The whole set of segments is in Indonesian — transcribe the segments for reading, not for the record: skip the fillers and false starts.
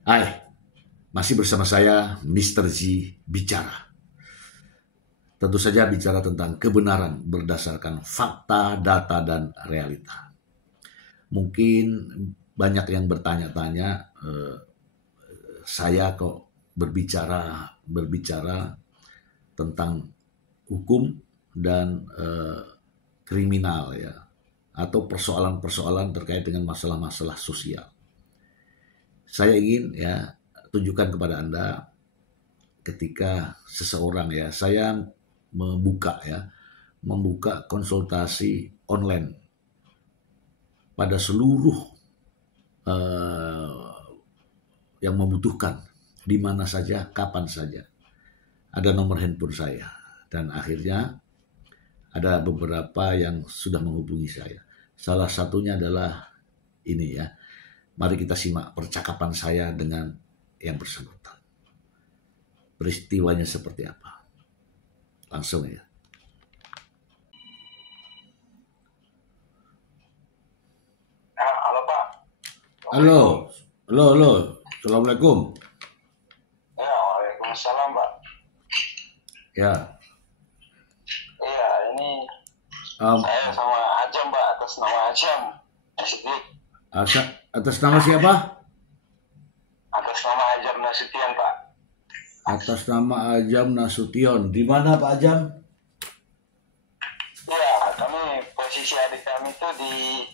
Hai, masih bersama saya Mr. Z bicara. Tentu saja bicara tentang kebenaran berdasarkan fakta, data, dan realita. Mungkin banyak yang bertanya-tanya, saya kok berbicara tentang hukum dan kriminal ya, atau persoalan-persoalan terkait dengan masalah-masalah sosial. Saya ingin ya tunjukkan kepada Anda ketika seseorang ya, saya membuka konsultasi online pada seluruh yang membutuhkan, di mana saja, kapan saja. Ada nomor handphone saya, dan akhirnya ada beberapa yang sudah menghubungi saya. Salah satunya adalah ini ya. Mari kita simak percakapan saya dengan yang bersangkutan. Peristiwanya seperti apa? Langsung ya. Halo Pak. Halo. Assalamualaikum. Ya, waalaikumsalam Pak. Ya. Iya, ini saya sama Ajam Pak, atas nama Ajam Nasution. Atas nama siapa? Atas nama Ajam Nasution Pak. Atas nama Ajam Nasution. Di mana Pak Ajam? Iya, kami posisi adik kami itu di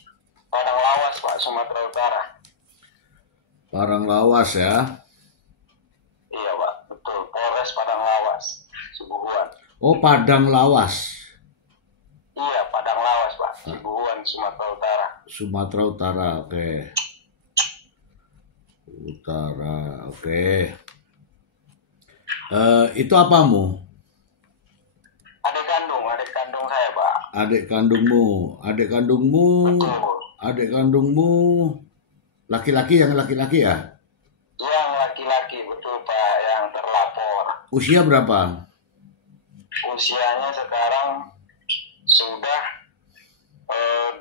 Padang Lawas Pak, Sumatera Utara. Padang Lawas ya. Iya Pak, betul. Polres Padang Lawas, Sibuhuan. Oh, Padang Lawas. Iya, Padang Lawas Pak, Sibuhuan, Sumatera Utara. Sumatera Utara, oke. Utara, oke. Itu apamu? Adik kandung saya Pak. Adik kandungmu. Betul. Adik kandungmu laki-laki ya? Yang laki-laki, betul Pak, yang terlapor. Usia berapa? Usianya sekarang sudah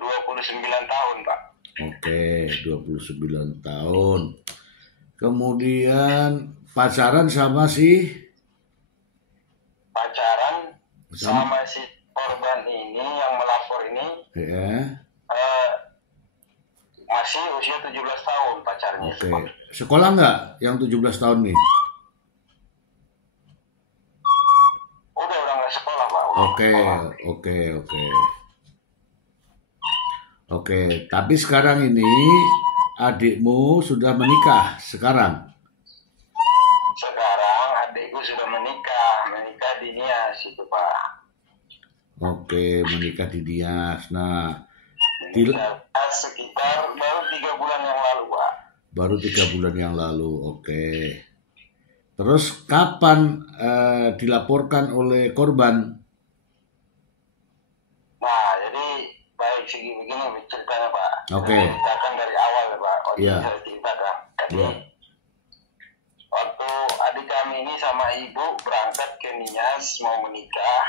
29 tahun Pak. Oke, 29 tahun. Kemudian pacaran sama sama si korban ini yang melapor ini ya. Masih usia 17 tahun pacarnya. Oke. Sekolah nggak yang 17 tahun nih? Udah nggak sekolah Pak. Oke. Tapi sekarang ini adikmu sudah menikah sekarang? Sekarang adikku sudah menikah di Nias itu Pak. Oke, menikah di Nias. Nah, sekitar baru 3 bulan yang lalu Pak. Baru 3 bulan yang lalu, oke. Terus kapan dilaporkan oleh korban? Nah, jadi baik segi begini ceritanya Pak. Oke. Saya ceritakan dari awal ya Pak. Iya. Saya ceritakan. Jadi waktu adik kami ini sama ibu berangkat ke Nias mau menikah.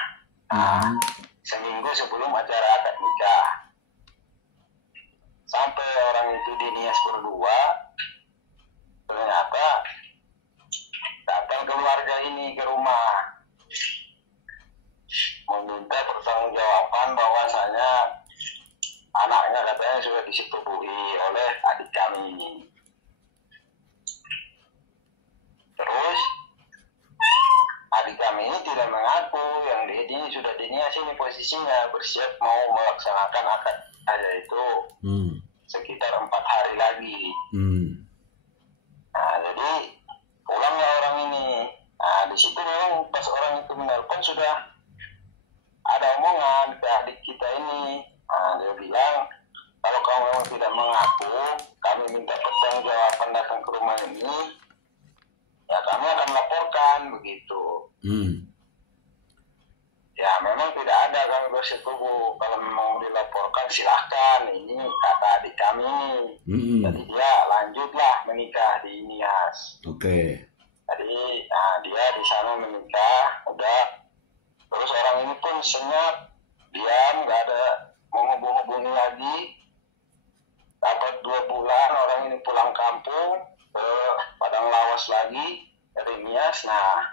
Nah, seminggu sebelum acara akad nikah. Sampai orang itu di Nias berdua, ternyata datang keluarga ini ke rumah meminta pertanggungjawaban bahwasanya anaknya katanya sudah disetubuhi oleh adik kami ini. Terus adik kami ini tidak mengaku yang dia ini sudah di Nias ini posisinya bersiap mau melaksanakan akad aja itu sekitar 4 hari lagi. Nah, jadi pulanglah orang ini. Nah, di situ memang pas orang itu menelpon sudah ada omongan ke adik kita ini. Nah, dia bilang kalau kamu memang tidak mengaku, kami minta pertanggungjawaban datang ke rumah ini, ya kami akan laporkan begitu. Ya memang tidak ada kami bersetubuh. Kalau memang dilaporkan silahkan. Ini kata adik kami ini. Jadi dia lanjutlah menikah di Nias. Oke. Jadi dia di sana menikah, udah. Terus orang ini pun senyap, diam, nggak ada menghubung-hubungi lagi. Dapat 2 bulan orang ini pulang kampung ke bos lagi Remias. Nah,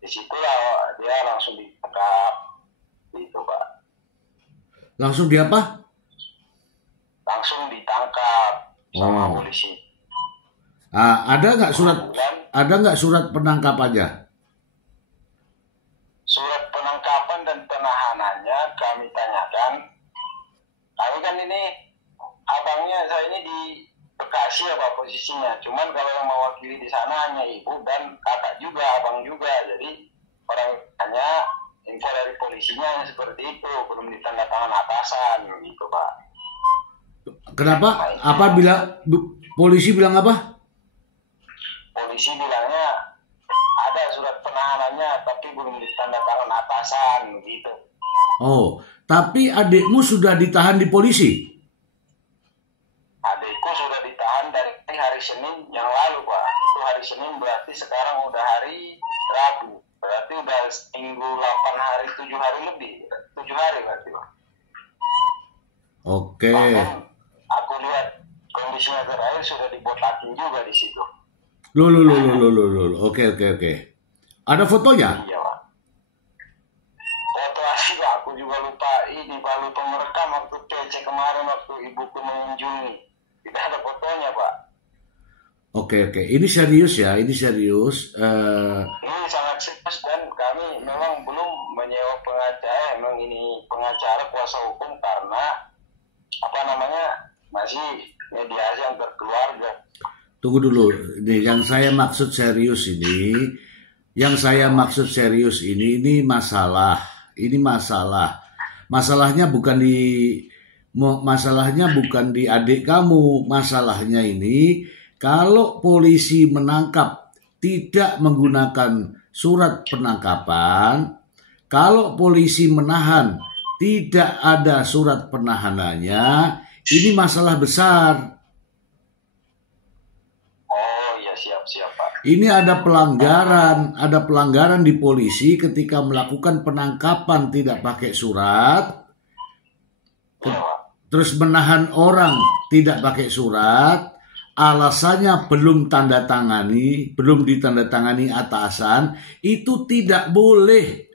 disitulah dia langsung ditangkap gitu Pak. Langsung di apa? Langsung ditangkap sama polisi. Ada nggak surat penangkapannya? Surat penangkapan dan penahanannya kami tanyakan. Kami kan ini abangnya saya ini di Bekasi apa posisinya. Cuman kalau yang mewakili di sana hanya ibu dan kakak juga, abang juga. Jadi orang tanya info dari polisinya yang seperti itu, belum ditandatangan atasan gitu Pak. Kenapa? Polisi bilang apa? Polisi bilangnya ada surat penahanannya tapi belum ditandatangan atasan gitu. Oh, tapi adikmu sudah ditahan di polisi? Adikku sudah ditahan dari hari Senin yang lalu Pak. Itu hari Senin berarti sekarang udah hari Rabu. Berarti udah minggu 8 hari, 7 hari lebih. 7 hari berarti Pak. Oke. Bahkan aku lihat kondisinya terakhir sudah dibotakin juga di situ. Loh. Oke. Ada fotonya? Iya Pak. Foto asli Pak, aku juga lupa. Ini Pak, lupa merekam waktu PC kemarin waktu ibuku mengunjungi. Tidak ada fotonya Pak. Oke. Ini serius ya, ini serius. Ini sangat serius dan kami memang belum menyewa pengacara. Memang ini pengacara kuasa hukum karena masih mediasi antar keluarga. Tunggu dulu, yang saya maksud serius ini masalah. Ini masalah. Masalahnya bukan di adik kamu. Masalahnya ini kalau polisi menangkap tidak menggunakan surat penangkapan, kalau polisi menahan tidak ada surat penahanannya, ini masalah besar. Siap Pak. Ini ada pelanggaran di polisi ketika melakukan penangkapan tidak pakai surat, terus menahan orang tidak pakai surat, alasannya belum ditandatangani atasan, itu tidak boleh.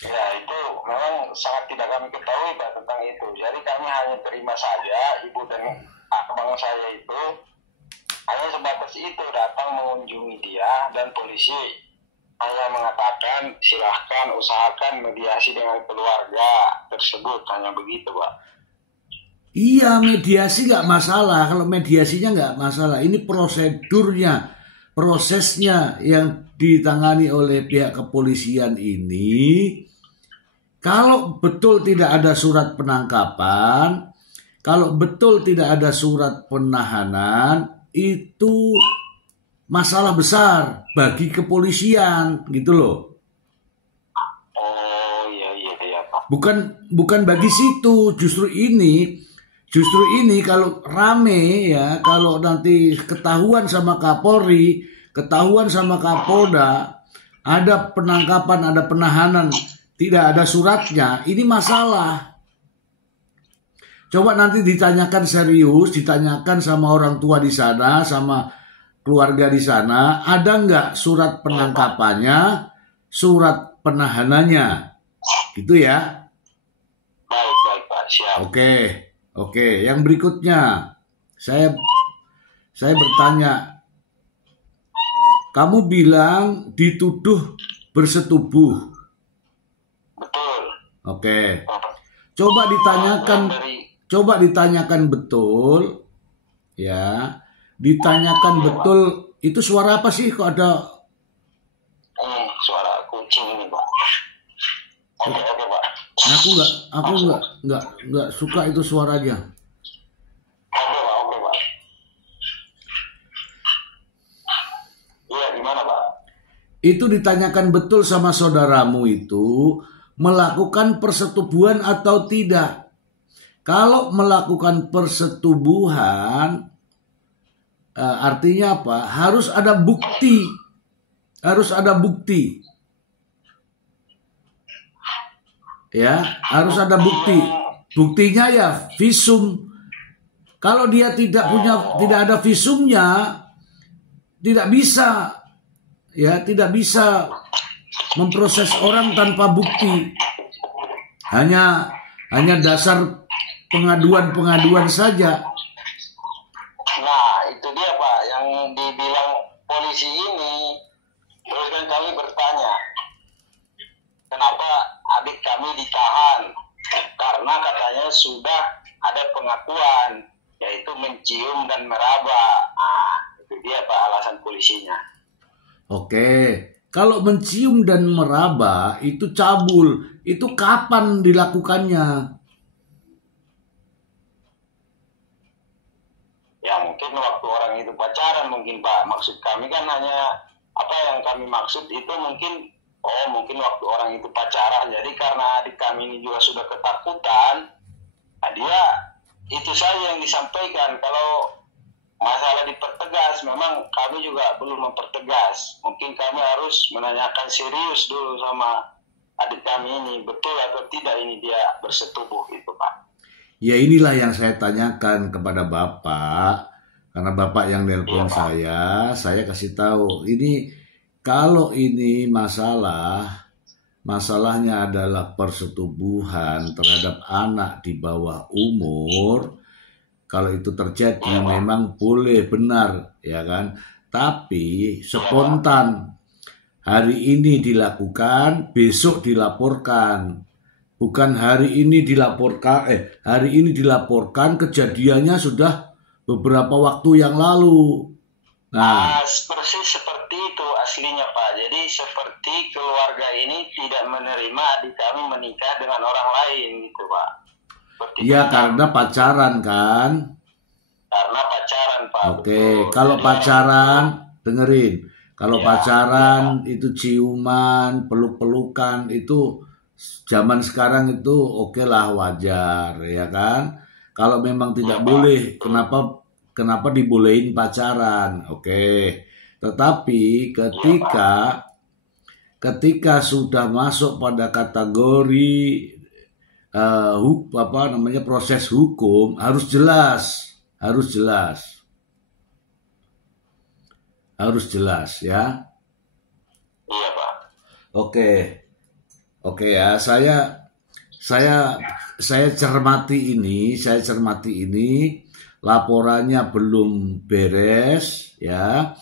Ya itu memang sangat tidak kami ketahui Pak tentang itu. Jadi kami hanya terima saja ibu dan abang saya itu hanya sebatas itu datang mengunjungi dia dan polisi hanya mengatakan silahkan usahakan mediasi dengan keluarga tersebut, hanya begitu Pak. Iya, mediasi nggak masalah. Kalau mediasinya nggak masalah, ini prosesnya yang ditangani oleh pihak kepolisian ini. Kalau betul tidak ada surat penangkapan, kalau betul tidak ada surat penahanan, itu masalah besar bagi kepolisian gitu loh. Oh iya Pak. Bukan bagi situ, justru ini kalau rame ya, kalau nanti ketahuan sama Kapolri, ketahuan sama Kapolda, ada penangkapan, ada penahanan, tidak ada suratnya, ini masalah. Coba nanti ditanyakan serius, ditanyakan sama orang tua di sana, sama keluarga di sana, ada nggak surat penangkapannya, surat penahanannya, gitu ya? Baik Pak, siap. Oke. Yang berikutnya, saya bertanya, kamu bilang dituduh bersetubuh. Betul. Oke. Coba ditanyakan betul, ya. Ditanyakan betul, itu suara apa sih? Kok ada? Suara kucing ini Pak. Oke Pak. Aku nggak suka itu suaranya. Oke Pak. Iya, gimana Pak? Itu ditanyakan betul sama saudaramu itu melakukan persetubuhan atau tidak. Kalau melakukan persetubuhan, artinya apa? Harus ada bukti. Ya, harus ada bukti. Buktinya ya visum. Kalau dia tidak ada visumnya, tidak bisa, ya, tidak bisa memproses orang tanpa bukti. Hanya dasar pengaduan saja. Nah, itu dia Pak, yang dibilang polisi ini. Terus kan kami bertanya, kenapa adik kami ditahan? Karena katanya sudah ada pengakuan, yaitu mencium dan meraba. Nah, itu dia Pak alasan polisinya. Oke, kalau mencium dan meraba itu cabul, itu kapan dilakukannya? Ya mungkin waktu orang itu pacaran mungkin Pak. Maksud kami kan hanya apa yang kami maksud itu mungkin waktu orang itu pacaran. Jadi karena adik kami ini juga sudah ketakutan, nah dia itu saja yang disampaikan. Kalau masalah dipertegas, memang kami juga belum mempertegas. Mungkin kami harus menanyakan serius dulu sama adik kami ini, betul atau tidak ini dia bersetubuh itu Pak. Ya inilah yang saya tanyakan kepada Bapak, karena Bapak yang nelpon saya kasih tahu. Ini kalau ini masalahnya adalah persetubuhan terhadap anak di bawah umur, kalau itu terjadi memang boleh, benar, ya kan? Tapi spontan, hari ini dilakukan, besok dilaporkan. Bukan hari ini dilaporkan kejadiannya sudah beberapa waktu yang lalu. Nah, persis seperti itu aslinya Pak. Jadi seperti keluarga ini tidak menerima adik kami menikah dengan orang lain gitu Pak. Iya, karena pacaran kan? Karena pacaran Pak. Oke, kalau pacaran, dengerin. Kalau pacaran itu ciuman, peluk-pelukan itu zaman sekarang itu oke lah, wajar, ya kan? Kalau memang tidak boleh, kenapa dibolehin pacaran? Oke. Tetapi ketika sudah masuk pada kategori proses hukum, harus jelas ya. Iya Pak. Oke ya, saya cermati ini, laporannya belum beres ya.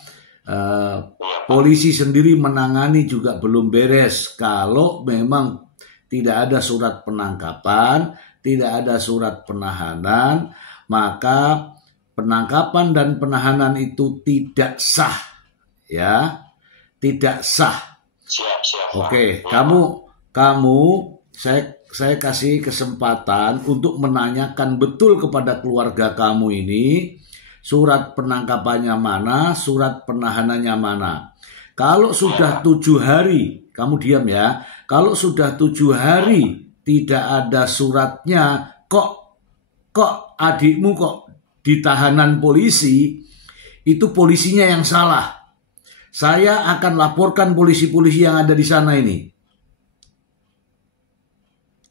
Polisi sendiri menangani juga belum beres. Kalau memang tidak ada surat penangkapan, tidak ada surat penahanan, maka penangkapan dan penahanan itu tidak sah ya. Tidak sah. Siap. Oke, kamu saya kasih kesempatan untuk menanyakan betul kepada keluarga kamu ini, surat penangkapannya mana, surat penahanannya mana. Kalau sudah 7 hari, kamu diam ya. Kalau sudah 7 hari tidak ada suratnya, kok adikmu kok ditahanan polisi, itu polisinya yang salah. Saya akan laporkan polisi-polisi yang ada di sana ini.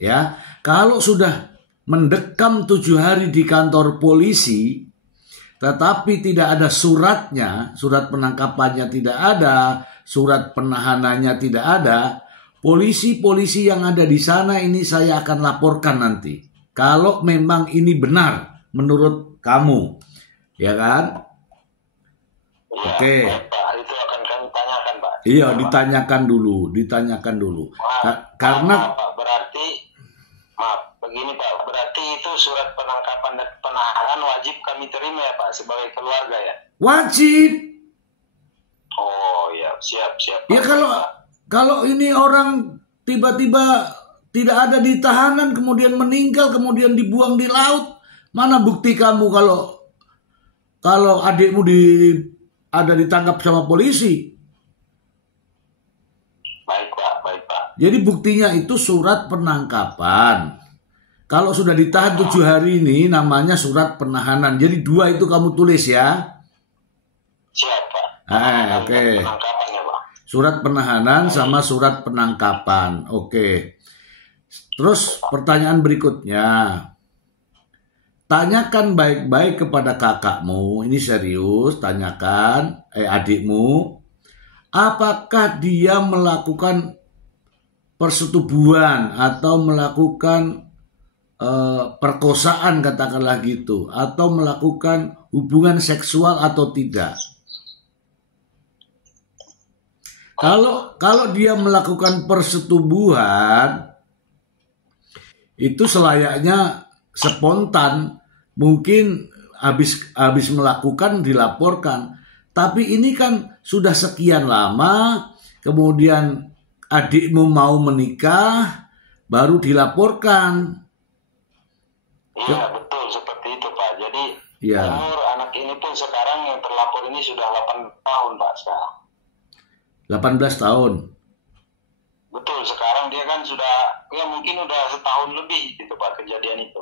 Ya, kalau sudah mendekam 7 hari di kantor polisi, tetapi tidak ada suratnya, surat penangkapannya tidak ada, surat penahanannya tidak ada, polisi-polisi yang ada di sana ini saya akan laporkan nanti. Kalau memang ini benar menurut kamu, ya kan? Oke. Itu akan kami tanyakan, Pak. Iya, ditanyakan dulu. Karena begini Pak, berarti itu surat penangkapan dan penahanan wajib kami terima ya Pak sebagai keluarga ya? Wajib. Oh ya, siap. Ya kalau ini orang tiba-tiba tidak ada di tahanan, kemudian meninggal, kemudian dibuang di laut, mana bukti kamu kalau adikmu ada ditangkap sama polisi? Baik Pak. Jadi buktinya itu surat penangkapan. Kalau sudah ditahan 7 hari ini namanya surat penahanan. Jadi 2 itu kamu tulis ya. Siap Pak. Oke. Penangkapannya Pak. Surat penahanan sama surat penangkapan. Oke. Terus pertanyaan berikutnya. tanyakan baik-baik kepada kakakmu, ini serius, tanyakan adikmu, apakah dia melakukan persetubuhan atau melakukan perkosaan, katakanlah gitu, atau melakukan hubungan seksual atau tidak. Kalau dia melakukan persetubuhan, itu selayaknya spontan, mungkin habis melakukan dilaporkan. Tapi ini kan sudah sekian lama, kemudian adikmu mau menikah, baru dilaporkan. Iya, betul seperti itu Pak. Jadi ya, umur anak ini pun sekarang yang terlapor ini sudah 8 tahun Pak sekarang. 18 tahun. Betul, sekarang dia kan sudah, ya mungkin udah setahun lebih gitu Pak kejadian itu.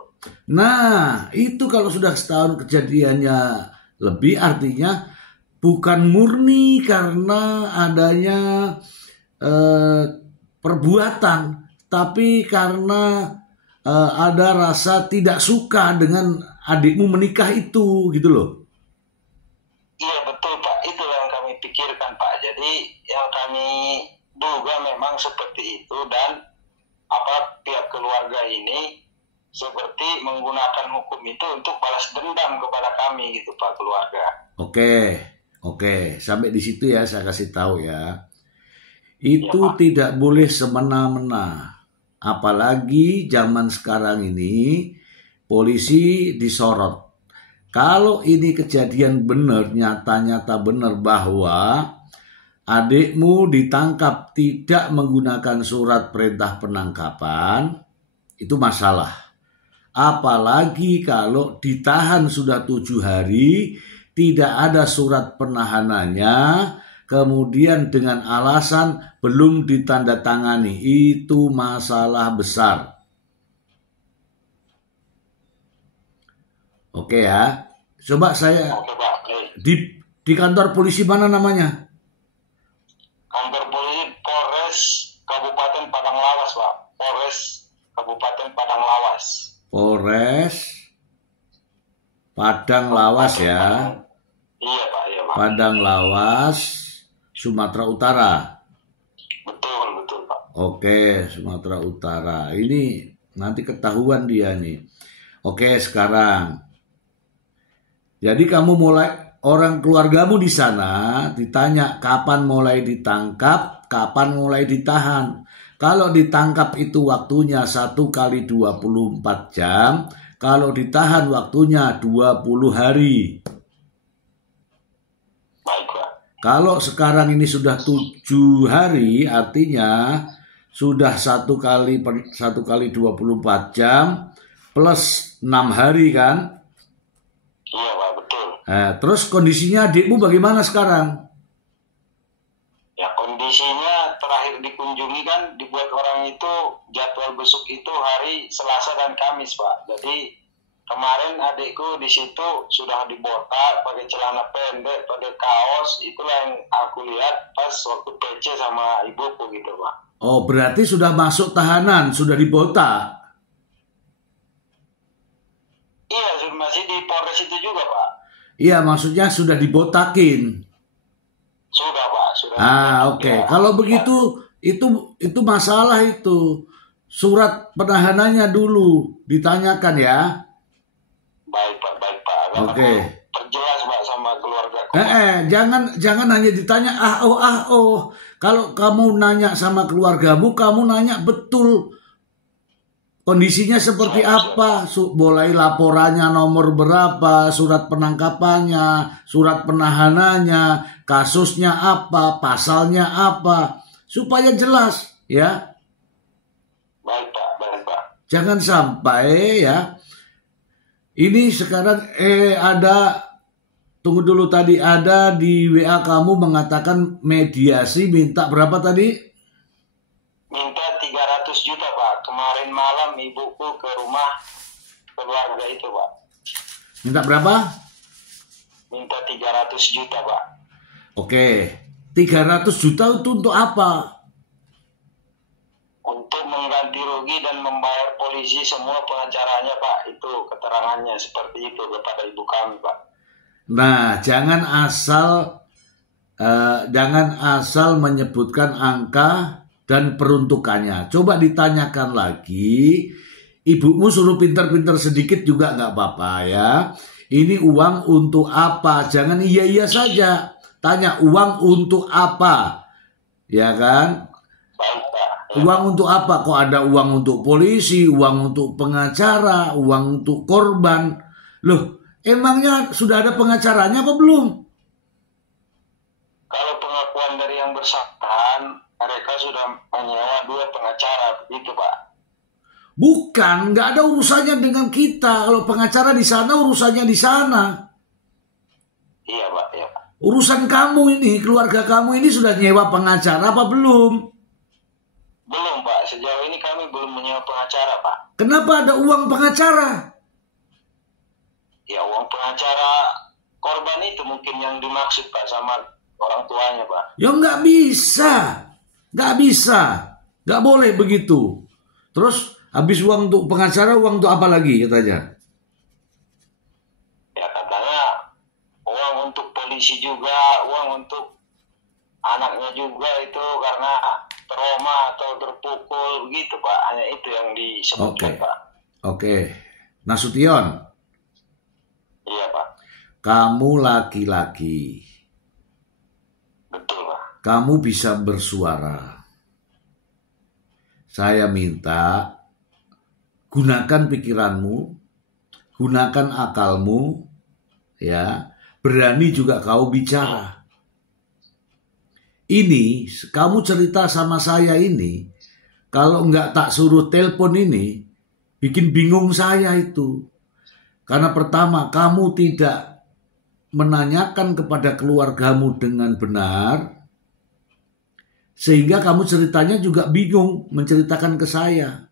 Nah, itu kalau sudah setahun kejadiannya lebih, artinya bukan murni karena adanya perbuatan, tapi karena ada rasa tidak suka dengan adikmu menikah itu, gitu loh. Iya betul Pak, itu yang kami pikirkan Pak. Jadi yang kami duga memang seperti itu, dan pihak keluarga ini seperti menggunakan hukum itu untuk balas dendam kepada kami gitu Pak, keluarga. Oke, sampai di situ ya saya kasih tahu ya. Itu ya, tidak boleh semena-mena. Apalagi zaman sekarang ini polisi disorot. Kalau ini kejadian benar, nyata-nyata benar bahwa adikmu ditangkap tidak menggunakan surat perintah penangkapan, itu masalah. Apalagi kalau ditahan sudah 7 hari, tidak ada surat penahanannya, kemudian dengan alasan belum ditandatangani, itu masalah besar. Oke ya, coba saya di kantor polisi mana namanya? Kantor polisi Polres Kabupaten Padang Lawas Pak, Polres Kabupaten Padang Lawas. Polres Padang Lawas ya. Iya Pak, iya Pak. Padang Lawas, Sumatera Utara. Betul Pak. Oke, Sumatera Utara. Ini nanti ketahuan dia nih. Oke, sekarang. Jadi kamu mulai, orang keluargamu di sana ditanya kapan mulai ditangkap, kapan mulai ditahan. Kalau ditangkap itu waktunya 1 kali 24 jam, kalau ditahan waktunya 20 hari. Baik Pak. Kalau sekarang ini sudah 7 hari, artinya sudah 1 kali 24 jam plus 6 hari kan? Iya Pak, betul. Terus kondisinya adikmu bagaimana sekarang? Ya kondisinya terakhir dikunjungi kan dibuat orang itu jadwal besuk itu hari Selasa dan Kamis Pak. Jadi kemarin adikku di situ sudah dibotak, pakai celana pendek, pakai kaos. Itulah yang aku lihat pas waktu PC sama ibuku gitu Pak. Oh, berarti sudah masuk tahanan, sudah dibotak? Iya, masih di Polres itu juga Pak. Iya, maksudnya sudah dibotakin. Sudah Pak, sudah. Oke. Kalau begitu itu masalah itu. Surat penahanannya dulu ditanyakan ya. Baik Pak. Oke. Perjelas Pak sama keluarga. Jangan hanya ditanya Kalau kamu nanya sama keluargamu, kamu nanya betul kondisinya seperti apa, mulai laporannya nomor berapa, surat penangkapannya, surat penahanannya, kasusnya apa, pasalnya apa, supaya jelas ya. Baik Pak. Jangan sampai ya. Ini sekarang tunggu dulu, tadi ada di WA kamu mengatakan mediasi minta berapa tadi? Minta 300 juta Pak. Kemarin malam ibuku ke rumah keluarga itu Pak. Minta berapa? Minta 300 juta Pak. Oke, 300 juta itu untuk apa? Untuk mengganti psikologi dan membayar polisi semua pengacaranya, Pak. Itu keterangannya seperti itu kepada ibu kami, Pak. Nah, jangan asal menyebutkan angka dan peruntukannya. Coba ditanyakan lagi. Ibumu suruh pintar-pintar sedikit juga nggak apa-apa ya. Ini uang untuk apa? Jangan iya-iya saja. Tanya uang untuk apa? Ya kan? Uang untuk apa? Kok ada uang untuk polisi, uang untuk pengacara, uang untuk korban? Loh, emangnya sudah ada pengacaranya apa belum? Kalau pengakuan dari yang bersangkutan, mereka sudah menyewa 2 pengacara, begitu Pak. Bukan, nggak ada urusannya dengan kita. Kalau pengacara di sana, urusannya di sana. Iya Pak, iya Pak. Urusan kamu ini, keluarga kamu ini sudah nyewa pengacara apa belum? Belum Pak, sejauh ini kami belum menyewa pengacara Pak. Kenapa ada uang pengacara? Ya uang pengacara korban itu mungkin yang dimaksud Pak sama orang tuanya Pak. Ya nggak bisa, nggak boleh begitu. Terus habis uang untuk pengacara, uang untuk apa lagi katanya? Ya katanya uang untuk polisi juga, uang untuk anaknya juga itu karena trauma atau terpukul begitu Pak. Hanya itu yang disebutkan Pak. Oke. Nasution. Iya Pak. Kamu laki-laki. Betul Pak. Kamu bisa bersuara. Saya minta gunakan pikiranmu, gunakan akalmu, ya. Berani juga kau bicara. Ini, kamu cerita sama saya ini, kalau nggak tak suruh telepon ini, bikin bingung saya itu. Karena pertama, kamu tidak menanyakan kepada keluargamu dengan benar, sehingga kamu ceritanya juga bingung menceritakan ke saya.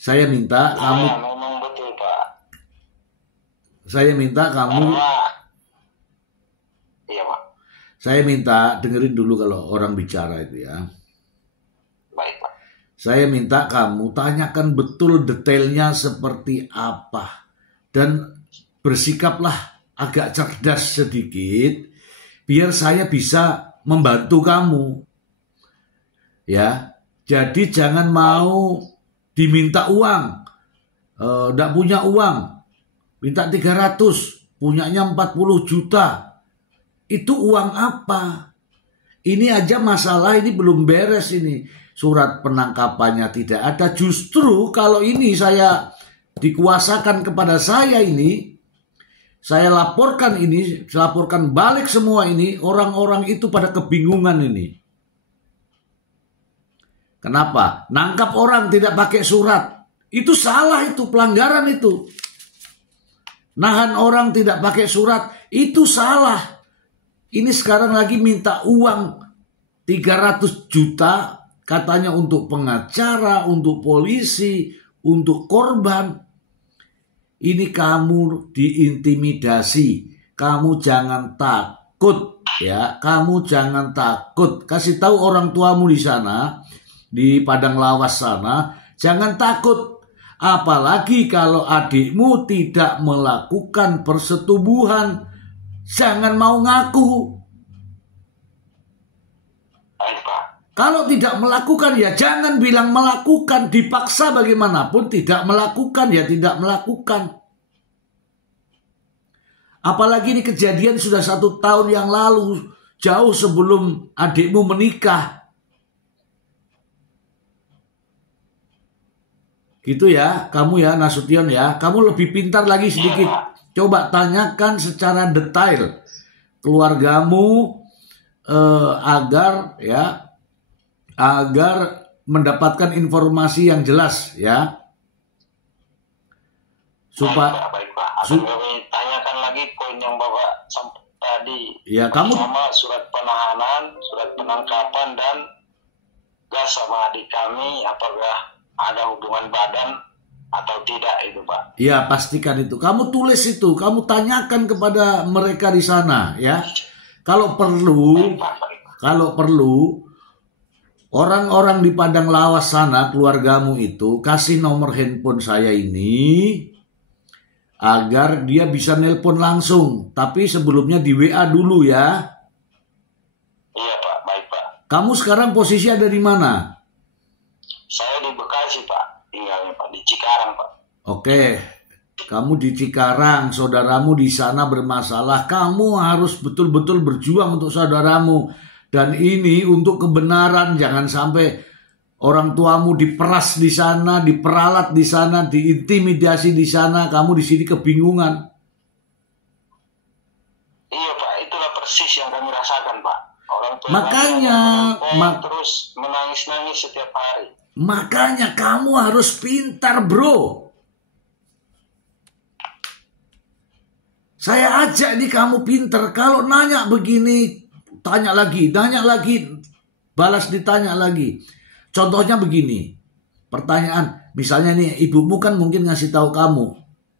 Saya minta kamu... Memang betul Pak. Saya minta kamu... Iya Pak. Saya minta dengerin dulu kalau orang bicara itu ya. Baik Pak. Saya minta kamu tanyakan betul detailnya seperti apa. Dan bersikaplah agak cerdas sedikit. Biar saya bisa membantu kamu. Ya. Jadi jangan mau diminta uang. Nggak punya uang. Minta 300. Punyanya 40 juta. Itu uang apa? Ini aja masalah ini belum beres ini. Surat penangkapannya tidak ada. Justru kalau ini saya dikuasakan kepada saya ini, saya laporkan ini, saya laporkan balik semua ini, orang-orang itu pada kebingungan ini. Kenapa? Nangkap orang tidak pakai surat. Itu salah itu, pelanggaran itu. Nahan orang tidak pakai surat, itu salah. Ini sekarang lagi minta uang 300 juta katanya untuk pengacara, untuk polisi, untuk korban. Ini kamu diintimidasi. Kamu jangan takut ya. Kamu jangan takut. Kasih tahu orang tuamu di sana, di Padang Lawas sana, jangan takut. Apalagi kalau adikmu tidak melakukan persetubuhan. Jangan mau ngaku. Kalau tidak melakukan ya jangan bilang melakukan. Dipaksa bagaimanapun tidak melakukan ya tidak melakukan. Apalagi ini kejadian sudah 1 tahun yang lalu. Jauh sebelum adikmu menikah. Gitu ya kamu ya Nasution ya. Kamu lebih pintar lagi sedikit. Coba tanyakan secara detail keluargamu agar mendapatkan informasi yang jelas ya. Supaya baik Pak. Kami tanyakan lagi poin yang Bapak sampaikan tadi. Ya, kamu sama surat penahanan, surat penangkapan dan gas sama adik kami apakah ada hubungan badan atau tidak itu Pak. Ya pastikan itu. Kamu tulis itu. Kamu tanyakan kepada mereka di sana ya. Kalau perlu Orang-orang di Padang Lawas sana, keluargamu itu, kasih nomor handphone saya ini agar dia bisa nelpon langsung. Tapi sebelumnya di WA dulu ya. Iya Pak, baik Pak. Kamu sekarang posisi ada di mana? Saya di Bekasi Pak, tinggalnya Pak, di Cikarang Pak. Oke, kamu di Cikarang, saudaramu di sana bermasalah. Kamu harus betul-betul berjuang untuk saudaramu. Dan ini untuk kebenaran, jangan sampai orang tuamu diperas di sana, diperalat di sana, diintimidasi di sana, kamu di sini kebingungan. Iya Pak, itulah persis yang kami rasakan Pak. Orang tua Makanya, terus menangis-nangis setiap hari. Makanya kamu harus pintar, bro. Saya ajak nih kamu pintar. Kalau nanya begini, tanya lagi, balas ditanya lagi. Contohnya begini, pertanyaan, misalnya nih ibumu kan mungkin ngasih tahu kamu,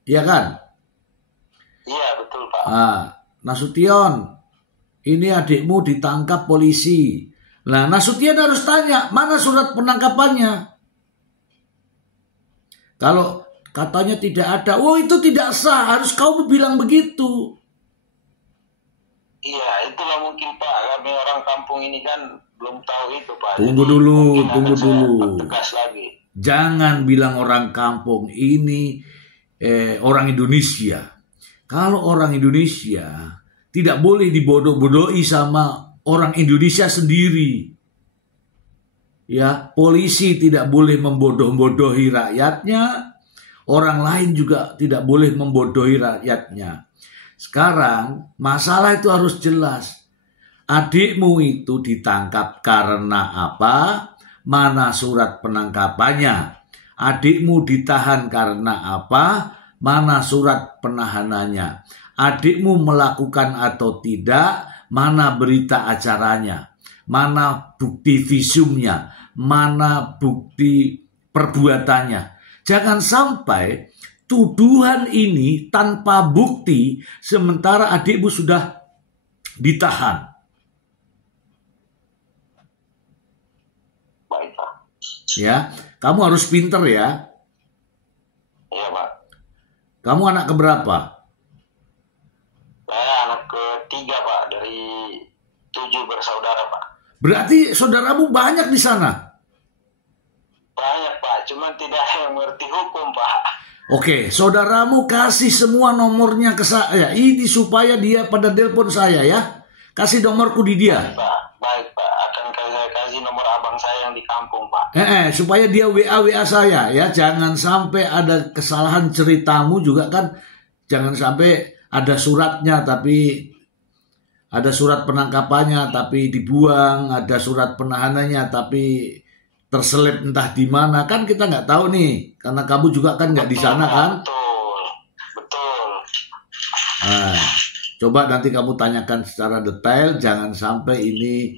ya kan? Iya betul Pak. Nasution, ini adikmu ditangkap polisi. Nah, Nasution harus tanya, mana surat penangkapannya? Kalau katanya tidak ada, oh itu tidak sah, harus kamu bilang begitu. Iya, itulah mungkin Pak, kami orang kampung ini kan belum tahu itu Pak. Tunggu dulu. Tegas lagi. Jangan bilang orang kampung, ini orang Indonesia. Kalau orang Indonesia tidak boleh dibodoh-bodohi sama orang Indonesia sendiri. Ya, polisi tidak boleh membodoh-bodohi rakyatnya. Orang lain juga tidak boleh membodohi rakyatnya. Sekarang masalah itu harus jelas. Adikmu itu ditangkap karena apa? Mana surat penangkapannya? Adikmu ditahan karena apa? Mana surat penahanannya? Adikmu melakukan atau tidak? Mana berita acaranya? Mana bukti visumnya? Mana bukti perbuatannya? Jangan sampai tuduhan ini tanpa bukti sementara adikmu sudah ditahan. Baik Pak. Ya, kamu harus pinter ya. Iya Pak. Kamu anak keberapa? Saya anak ketiga Pak, dari 7 bersaudara Pak. Berarti saudaramu banyak di sana? Banyak Pak, cuman tidak ada yang mengerti hukum Pak. Oke, saudaramu kasih semua nomornya ke saya. Ini supaya dia pada telepon saya ya. Kasih nomorku di dia. Baik Pak, akan saya kasih nomor abang saya yang di kampung Pak. Supaya dia WA saya ya. Jangan sampai ada kesalahan ceritamu juga kan. Jangan sampai ada suratnya tapi ada surat penangkapannya tapi dibuang, ada surat penahanannya tapi terselip entah di mana, kan kita nggak tahu nih, karena kamu juga kan nggak di sana kan. Betul. Nah, coba nanti kamu tanyakan secara detail, jangan sampai ini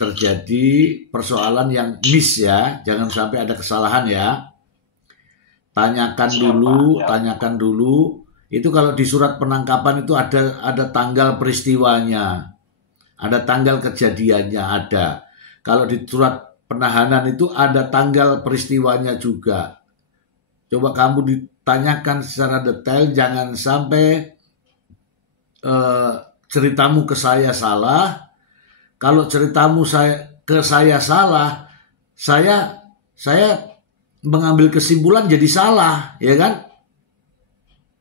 terjadi persoalan yang miss ya, jangan sampai ada kesalahan ya. Tanyakan dulu. Itu kalau di surat penangkapan itu ada tanggal peristiwanya, ada tanggal kejadiannya ada. Kalau di surat penahanan itu ada tanggal peristiwanya juga. Coba kamu ditanyakan secara detail, jangan sampai ceritamu ke saya salah. Kalau ceritamu ke saya salah, saya mengambil kesimpulan jadi salah, ya kan?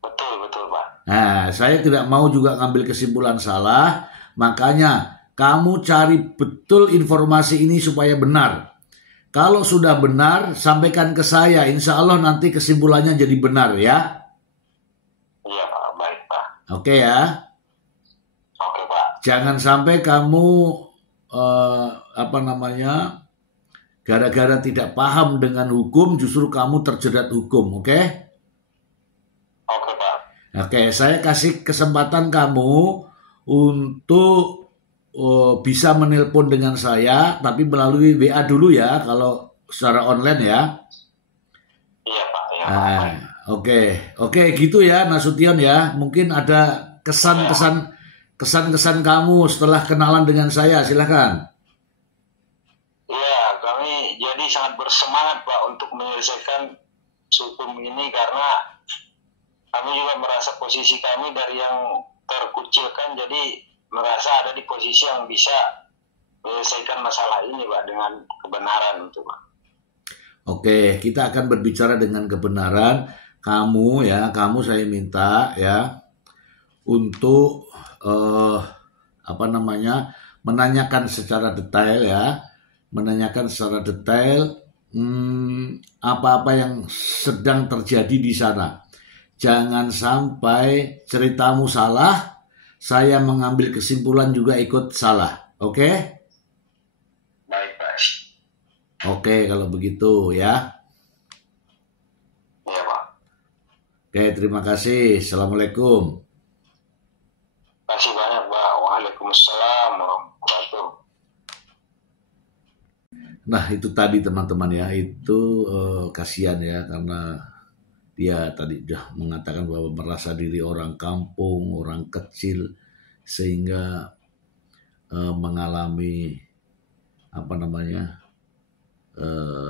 Betul Pak. Nah, saya tidak mau juga ngambil kesimpulan salah, makanya kamu cari betul informasi ini supaya benar. Kalau sudah benar, sampaikan ke saya. Insya Allah nanti kesimpulannya jadi benar ya. Iya Pak, baik Pak. Oke ya. Oke Pak. Jangan sampai kamu gara-gara tidak paham dengan hukum, justru kamu terjerat hukum, oke? Oke Pak. Oke, saya kasih kesempatan kamu untuk bisa menelpon dengan saya, tapi melalui WA dulu ya, kalau secara online ya. Iya Pak. Oke, gitu ya Nasution ya. Mungkin ada kesan-kesan kamu setelah kenalan dengan saya, silakan. sangat bersemangat Pak untuk menyelesaikan hukum ini, karena kami juga merasa posisi kami dari yang terkucilkan jadi merasa ada di posisi yang bisa menyelesaikan masalah ini Pak dengan kebenaran itu Pak. Oke, kita akan berbicara dengan kebenaran. Kamu saya minta ya untuk menanyakan secara detail apa-apa yang sedang terjadi di sana. Jangan sampai ceritamu salah, saya mengambil kesimpulan juga ikut salah. Oke? Baik Pak. Oke, kalau begitu ya. Iya Pak. Oke, terima kasih. Assalamualaikum. Terima kasih banyak Pak. Waalaikumsalam warahmatullahi wabarakatuh. Nah, itu tadi teman-teman ya, itu kasihan ya, karena dia tadi sudah mengatakan bahwa merasa diri orang kampung, orang kecil, sehingga mengalami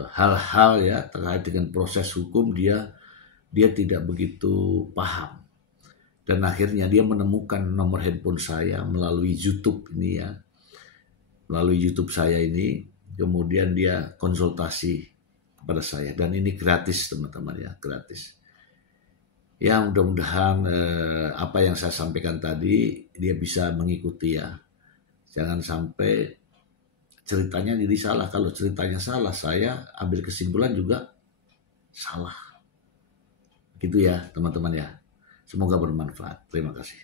hal-hal ya terkait dengan proses hukum dia tidak begitu paham. Dan akhirnya dia menemukan nomor handphone saya melalui YouTube ini ya. Melalui YouTube saya ini, kemudian dia konsultasi kepada saya. Dan ini gratis teman-teman ya, gratis. Ya mudah-mudahan apa yang saya sampaikan tadi dia bisa mengikuti ya. Jangan sampai ceritanya jadi salah. Kalau ceritanya salah, saya ambil kesimpulan juga salah. Gitu ya teman-teman ya. Semoga bermanfaat. Terima kasih.